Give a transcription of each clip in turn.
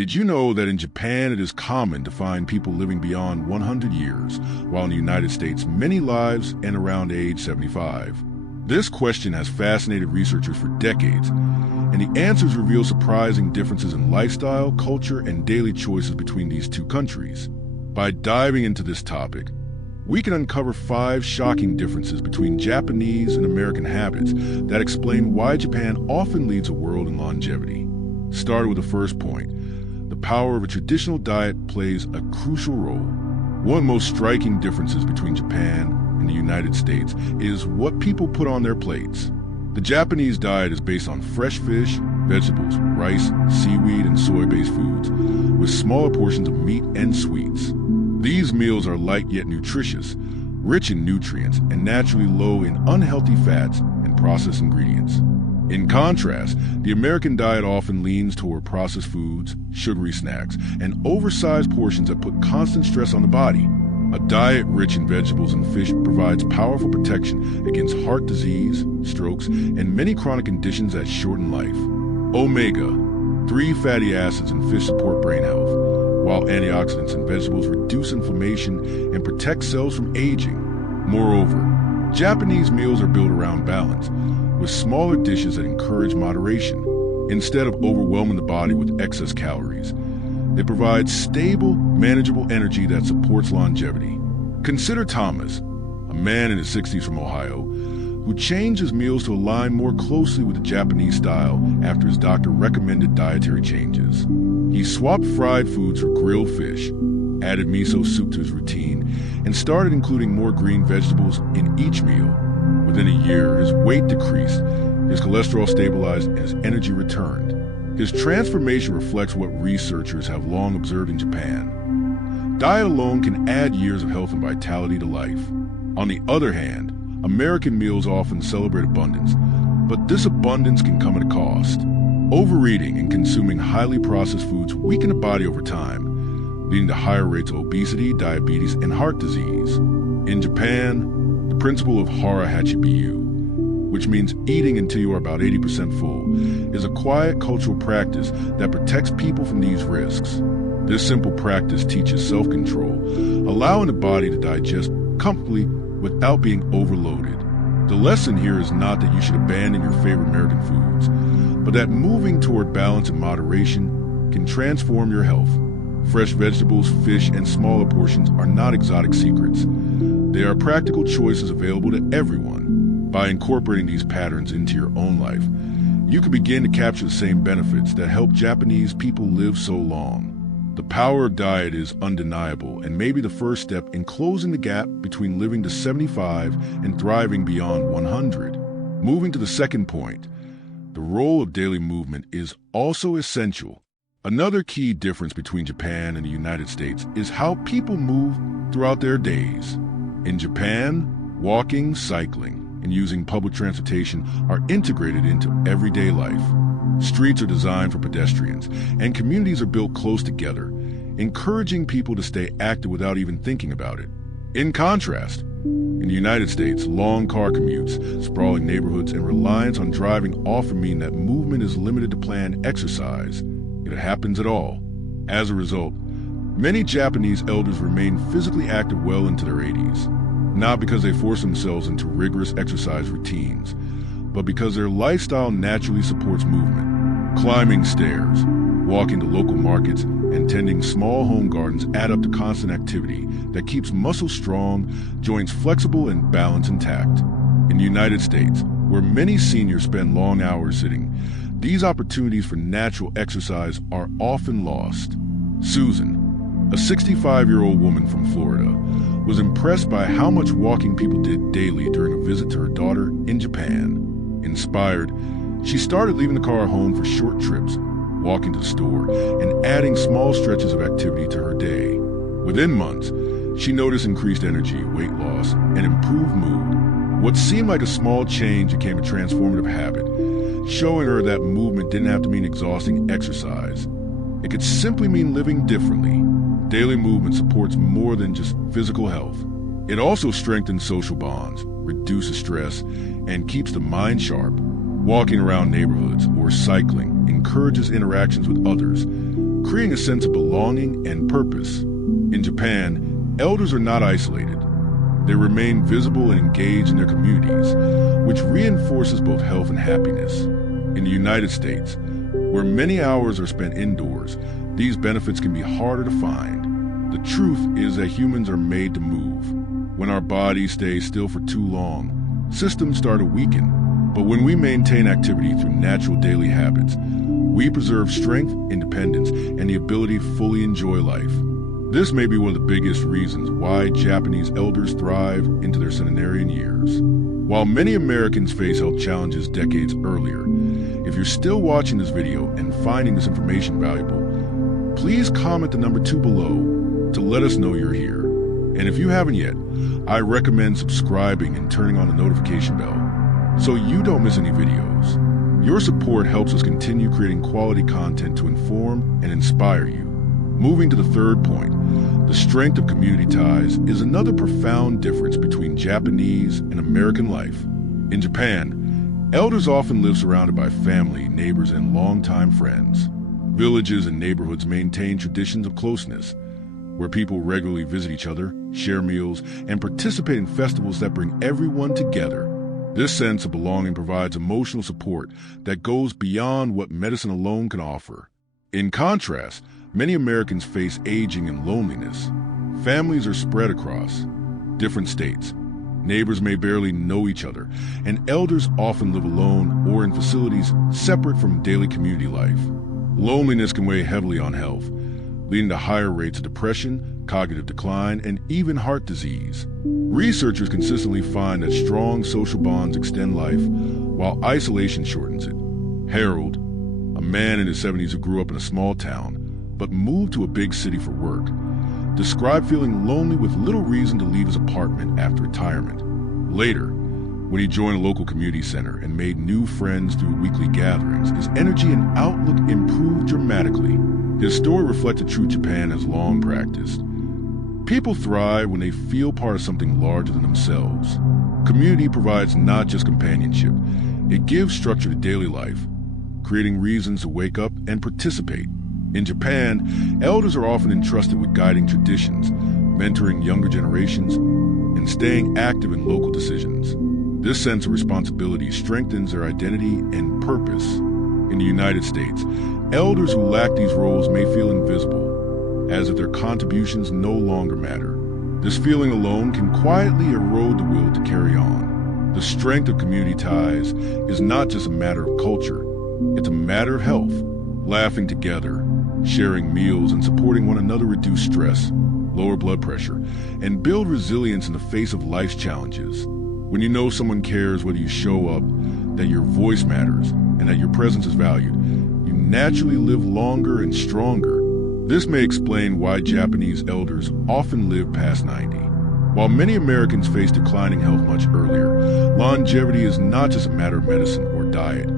Did you know that in Japan it is common to find people living beyond 100 years, while in the United States many lives end around age 75? This question has fascinated researchers for decades, and the answers reveal surprising differences in lifestyle, culture, and daily choices between these two countries. By diving into this topic, we can uncover 5 shocking differences between Japanese and American habits that explain why Japan often leads the world in longevity. Starting with the first point, the power of a traditional diet plays a crucial role. One of the most striking differences between Japan and the United States is what people put on their plates. The Japanese diet is based on fresh fish, vegetables, rice, seaweed, and soy-based foods, with smaller portions of meat and sweets. These meals are light yet nutritious, rich in nutrients, and naturally low in unhealthy fats and processed ingredients. In contrast, the American diet often leans toward processed foods, sugary snacks, and oversized portions that put constant stress on the body. A diet rich in vegetables and fish provides powerful protection against heart disease, strokes, and many chronic conditions that shorten life. Omega-3 fatty acids in fish support brain health, while antioxidants in vegetables reduce inflammation and protect cells from aging. Moreover, Japanese meals are built around balance, with smaller dishes that encourage moderation. Instead of overwhelming the body with excess calories, they provide stable, manageable energy that supports longevity. Consider Thomas, a man in his 60s from Ohio, who changed his meals to align more closely with the Japanese style after his doctor recommended dietary changes. He swapped fried foods for grilled fish, added miso soup to his routine, and started including more green vegetables in each meal. Within a year, his weight decreased, his cholesterol stabilized, and his energy returned. His transformation reflects what researchers have long observed in Japan. Diet alone can add years of health and vitality to life. On the other hand, American meals often celebrate abundance, but this abundance can come at a cost. Overeating and consuming highly processed foods weaken the body over time, leading to higher rates of obesity, diabetes, and heart disease. In Japan, the principle of hara hachibiyu, which means eating until you are about 80% full, is a quiet cultural practice that protects people from these risks. This simple practice teaches self-control, allowing the body to digest comfortably without being overloaded. The lesson here is not that you should abandon your favorite American foods, but that moving toward balance and moderation can transform your health. Fresh vegetables, fish, and smaller portions are not exotic secrets. They are practical choices available to everyone. By incorporating these patterns into your own life, you can begin to capture the same benefits that help Japanese people live so long. The power of diet is undeniable and may be the first step in closing the gap between living to 75 and thriving beyond 100. Moving to the second point, the role of daily movement is also essential. Another key difference between Japan and the United States is how people move throughout their days. In Japan, walking, cycling, and using public transportation are integrated into everyday life. Streets are designed for pedestrians, and communities are built close together, encouraging people to stay active without even thinking about it. In contrast, in the United States, long car commutes, sprawling neighborhoods, and reliance on driving often mean that movement is limited to planned exercise, if it happens at all. As a result, many Japanese elders remain physically active well into their 80s, not because they force themselves into rigorous exercise routines, but because their lifestyle naturally supports movement. Climbing stairs, walking to local markets, and tending small home gardens add up to constant activity that keeps muscles strong, joints flexible, and balance intact. In the United States, where many seniors spend long hours sitting, these opportunities for natural exercise are often lost. Susan, a 65-year-old woman from Florida, was impressed by how much walking people did daily during a visit to her daughter in Japan. Inspired, she started leaving the car home for short trips, walking to the store, and adding small stretches of activity to her day. Within months, she noticed increased energy, weight loss, and improved mood. What seemed like a small change became a transformative habit, showing her that movement didn't have to mean exhausting exercise. It could simply mean living differently. Daily movement supports more than just physical health. It also strengthens social bonds, reduces stress, and keeps the mind sharp. Walking around neighborhoods or cycling encourages interactions with others, creating a sense of belonging and purpose. In Japan, elders are not isolated. They remain visible and engaged in their communities, which reinforces both health and happiness. In the United States, where many hours are spent indoors, these benefits can be harder to find. The truth is that humans are made to move. When our bodies stay still for too long, systems start to weaken. But when we maintain activity through natural daily habits, we preserve strength, independence, and the ability to fully enjoy life. This may be one of the biggest reasons why Japanese elders thrive into their centenarian years. While many Americans face health challenges decades earlier, if you're still watching this video and finding this information valuable, please comment the number 2 below to let us know you're here. And if you haven't yet, I recommend subscribing and turning on the notification bell so you don't miss any videos. Your support helps us continue creating quality content to inform and inspire you. Moving to the third point, the strength of community ties is another profound difference between Japanese and American life. In Japan, elders often live surrounded by family, neighbors, and longtime friends. Villages and neighborhoods maintain traditions of closeness, where people regularly visit each other, share meals, and participate in festivals that bring everyone together. This sense of belonging provides emotional support that goes beyond what medicine alone can offer. In contrast, many Americans face aging and loneliness. Families are spread across different states. Neighbors may barely know each other, and elders often live alone or in facilities separate from daily community life. Loneliness can weigh heavily on health, leading to higher rates of depression, cognitive decline, and even heart disease. Researchers consistently find that strong social bonds extend life, while isolation shortens it. Harold, a man in his 70s who grew up in a small town, but moved to a big city for work, described feeling lonely with little reason to leave his apartment after retirement. Later, when he joined a local community center and made new friends through weekly gatherings, his energy and outlook improved dramatically. His story reflected truth Japan has long practiced. People thrive when they feel part of something larger than themselves. Community provides not just companionship, it gives structure to daily life, creating reasons to wake up and participate. In Japan, elders are often entrusted with guiding traditions, mentoring younger generations, and staying active in local decisions. This sense of responsibility strengthens their identity and purpose. In the United States, elders who lack these roles may feel invisible, as if their contributions no longer matter. This feeling alone can quietly erode the will to carry on. The strength of community ties is not just a matter of culture, it's a matter of health. Laughing together, sharing meals, and supporting one another reduce stress, lower blood pressure, and build resilience in the face of life's challenges. When you know someone cares whether you show up, that your voice matters, and that your presence is valued, you naturally live longer and stronger. This may explain why Japanese elders often live past 90. While many Americans face declining health much earlier, longevity is not just a matter of medicine or diet.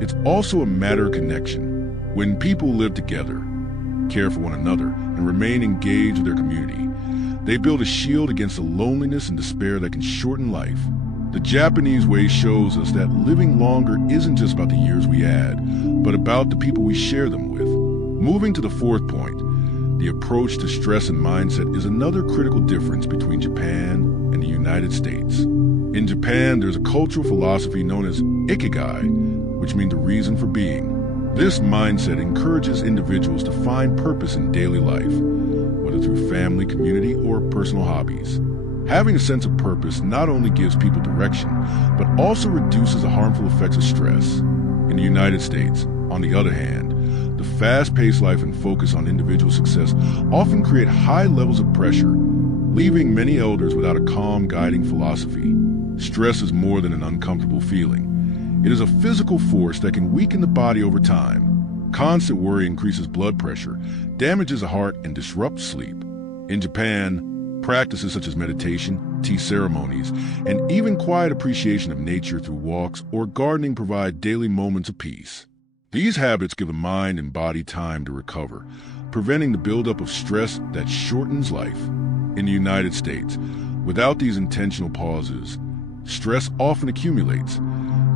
It's also a matter of connection. When people live together, care for one another, and remain engaged with their community, they build a shield against the loneliness and despair that can shorten life. The Japanese way shows us that living longer isn't just about the years we add, but about the people we share them with. Moving to the fourth point, the approach to stress and mindset is another critical difference between Japan and the United States. In Japan, there's a cultural philosophy known as ikigai, which means the reason for being. This mindset encourages individuals to find purpose in daily life, whether through family, community, or personal hobbies. Having a sense of purpose not only gives people direction, but also reduces the harmful effects of stress. In the United States, on the other hand, the fast-paced life and focus on individual success often create high levels of pressure, leaving many elders without a calm, guiding philosophy. Stress is more than an uncomfortable feeling. It is a physical force that can weaken the body over time. Constant worry increases blood pressure, damages the heart, and disrupts sleep. In Japan, practices such as meditation, tea ceremonies, and even quiet appreciation of nature through walks or gardening provide daily moments of peace. These habits give the mind and body time to recover, preventing the buildup of stress that shortens life. In the United States, without these intentional pauses, stress often accumulates,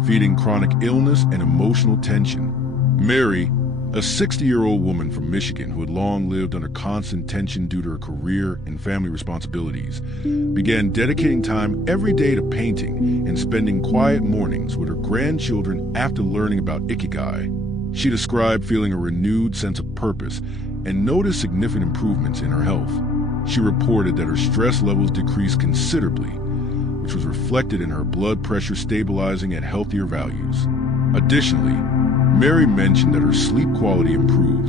feeding chronic illness and emotional tension. Mary, A 60-year-old woman from Michigan who had long lived under constant tension due to her career and family responsibilities began dedicating time every day to painting and spending quiet mornings with her grandchildren after learning about ikigai. She described feeling a renewed sense of purpose and noticed significant improvements in her health. She reported that her stress levels decreased considerably, which was reflected in her blood pressure stabilizing at healthier values. Additionally, Mary mentioned that her sleep quality improved,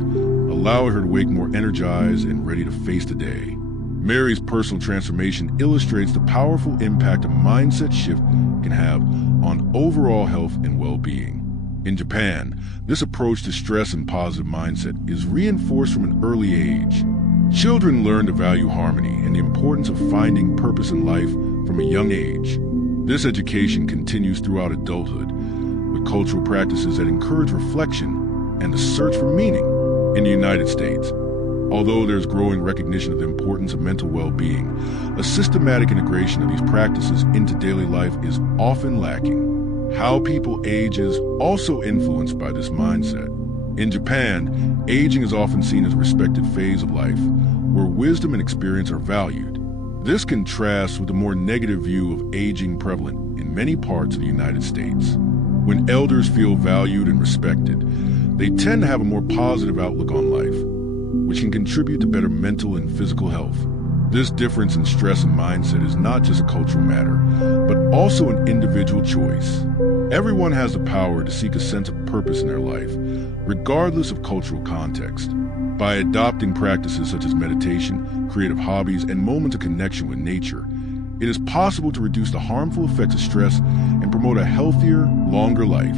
allowing her to wake more energized and ready to face the day. Mary's personal transformation illustrates the powerful impact a mindset shift can have on overall health and well-being. In Japan, this approach to stress and positive mindset is reinforced from an early age. Children learn to value harmony and the importance of finding purpose in life from a young age. This education continues throughout adulthood, with cultural practices that encourage reflection and the search for meaning. In the United States, although there's growing recognition of the importance of mental well-being, a systematic integration of these practices into daily life is often lacking. How people age is also influenced by this mindset. In Japan, aging is often seen as a respected phase of life, where wisdom and experience are valued. This contrasts with the more negative view of aging prevalent in many parts of the United States. When elders feel valued and respected, they tend to have a more positive outlook on life, which can contribute to better mental and physical health. This difference in stress and mindset is not just a cultural matter, but also an individual choice. Everyone has the power to seek a sense of purpose in their life, regardless of cultural context. By adopting practices such as meditation, creative hobbies, and moments of connection with nature, it is possible to reduce the harmful effects of stress and promote a healthier, longer life.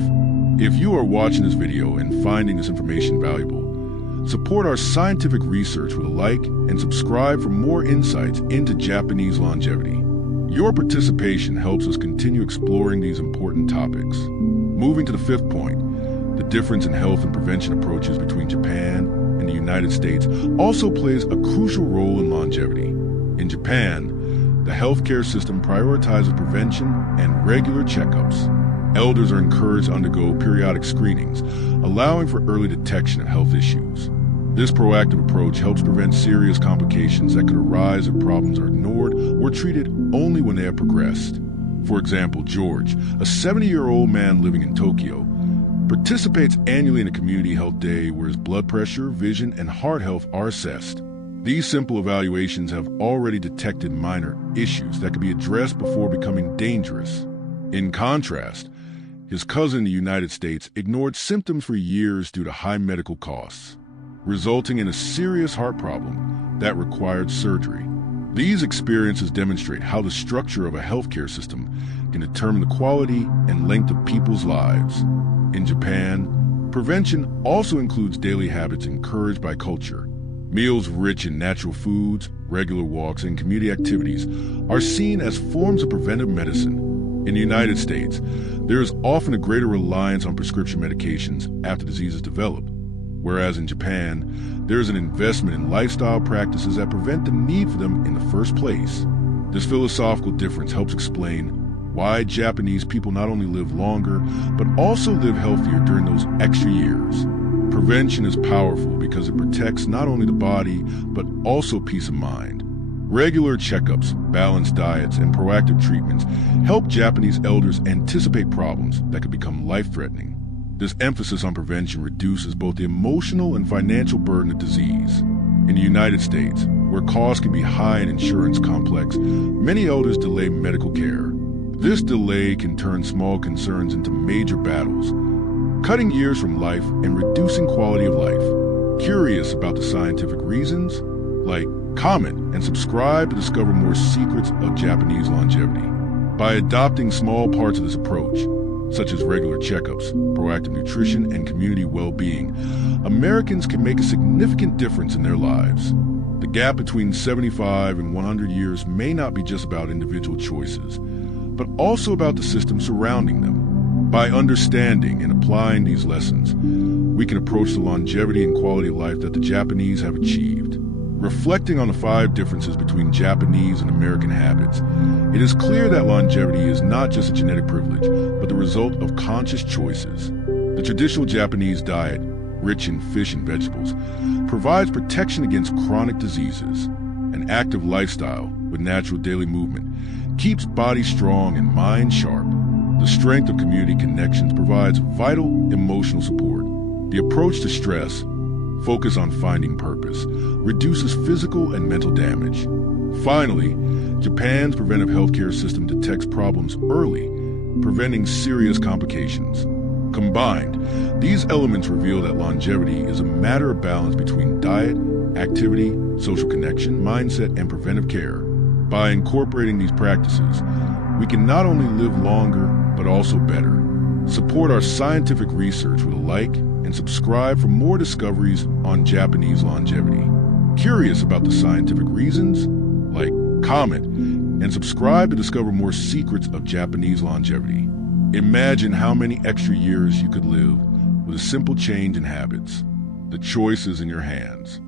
If you are watching this video and finding this information valuable, support our scientific research with a like and subscribe for more insights into Japanese longevity. Your participation helps us continue exploring these important topics. Moving to the fifth point, the difference in health and prevention approaches between Japan and the United States also plays a crucial role in longevity. In Japan, the healthcare system prioritizes prevention and regular checkups. Elders are encouraged to undergo periodic screenings, allowing for early detection of health issues. This proactive approach helps prevent serious complications that could arise if problems are ignored or treated only when they have progressed. For example, George, a 70-year-old man living in Tokyo, participates annually in a community health day where his blood pressure, vision, and heart health are assessed. These simple evaluations have already detected minor issues that could be addressed before becoming dangerous. In contrast, his cousin in the United States ignored symptoms for years due to high medical costs, resulting in a serious heart problem that required surgery. These experiences demonstrate how the structure of a healthcare system can determine the quality and length of people's lives. In Japan, prevention also includes daily habits encouraged by culture. Meals rich in natural foods, regular walks, and community activities are seen as forms of preventive medicine. In the United States, there is often a greater reliance on prescription medications after diseases develop, whereas in Japan, there is an investment in lifestyle practices that prevent the need for them in the first place. This philosophical difference helps explain why Japanese people not only live longer, but also live healthier during those extra years. Prevention is powerful because it protects not only the body, but also peace of mind. Regular checkups, balanced diets, and proactive treatments help Japanese elders anticipate problems that could become life-threatening. This emphasis on prevention reduces both the emotional and financial burden of disease. In the United States, where costs can be high and insurance complex, many elders delay medical care. This delay can turn small concerns into major battles, cutting years from life and reducing quality of life. Curious about the scientific reasons? Like, comment, and subscribe to discover more secrets of Japanese longevity. By adopting small parts of this approach, such as regular checkups, proactive nutrition, and community well-being, Americans can make a significant difference in their lives. The gap between 75 and 100 years may not be just about individual choices, but also about the system surrounding them. By understanding and applying these lessons, we can approach the longevity and quality of life that the Japanese have achieved. Reflecting on the 5 differences between Japanese and American habits, it is clear that longevity is not just a genetic privilege, but the result of conscious choices. The traditional Japanese diet, rich in fish and vegetables, provides protection against chronic diseases. An active lifestyle with natural daily movement keeps body strong and mind sharp. The strength of community connections provides vital emotional support. The approach to stress, focus on finding purpose, reduces physical and mental damage. Finally, Japan's preventive healthcare system detects problems early, preventing serious complications. Combined, these elements reveal that longevity is a matter of balance between diet, activity, social connection, mindset, and preventive care. By incorporating these practices, we can not only live longer, but also better. Support our scientific research with a like and subscribe for more discoveries on Japanese longevity. Curious about the scientific reasons? Like, comment, and subscribe to discover more secrets of Japanese longevity. Imagine how many extra years you could live with a simple change in habits. The choice is in your hands.